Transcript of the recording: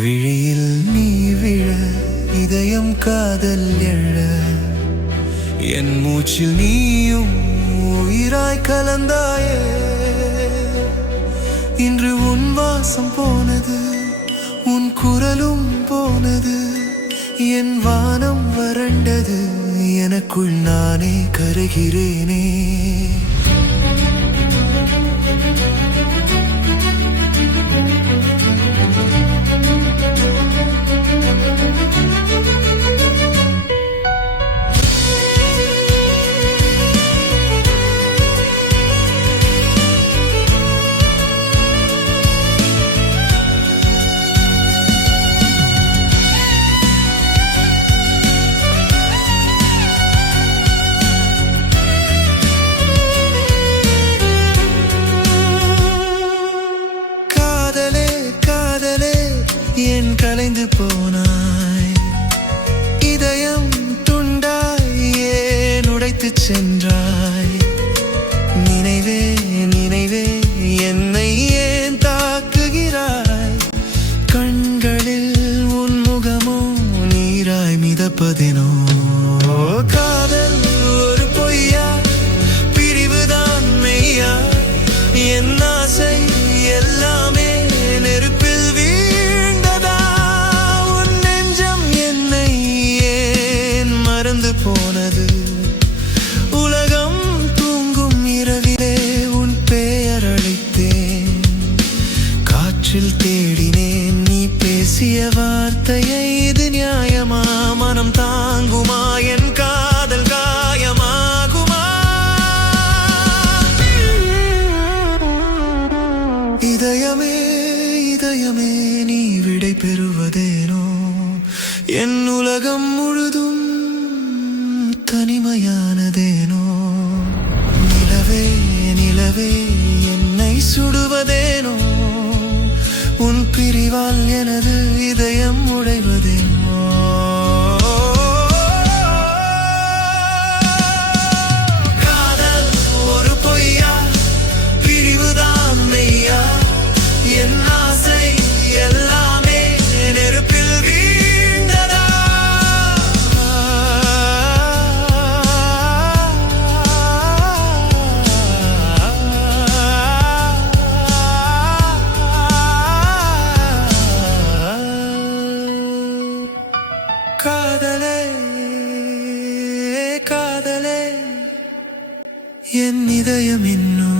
விழியில் நீ விழ இதயம் காதல் எழ என் மூச்சில் நீயும் உயிராய் கலந்தாயே. இன்று உன் வாசம் போனது, உன் குரலும் போனது, என் வானம் வறண்டது, எனக்குள் நானே கருகிறேனே. ஏன் கலைந்து போனாய்? இதயம் துண்டாய் ஏன் உடைத்து சென்றாய்? நினைவே நினைவே என்னை ஏன் தாக்குகிறாய்? கண்களில் உன் முகமோ நீராய் மிதப்பதெனோ? காதல் ஒரு பொய்யா, பிரிவுதான் மெய்யா? என் ஆசை எல்லாமே நெருப்பில் போனது. உலகம் தூங்கும் இரவிலே உன் பெயர் அழைத்தேன், காற்றில் தேடினேன் நீ பேசிய வார்த்தையை. இது நியாயமா? மனம் தாங்குமா? என் காதல் காயமாகுமா? இதயமே இதயமே நீ விடை பெறுவதேனோ? என் உலகம் முழுதும் தனிமையானதேனோ? நிலவே நிலவே என்னை சுடுவதேனோ? உன் பிரிவால் எனது இதயம் உடைவதேனோ? காதல் ஒரு பொய்யா, பிரிவுதான் மெய்யா? என் ஆசை எல்லாமே நெருப்பில் காதலே காதலே என் இதயம் இன்னும்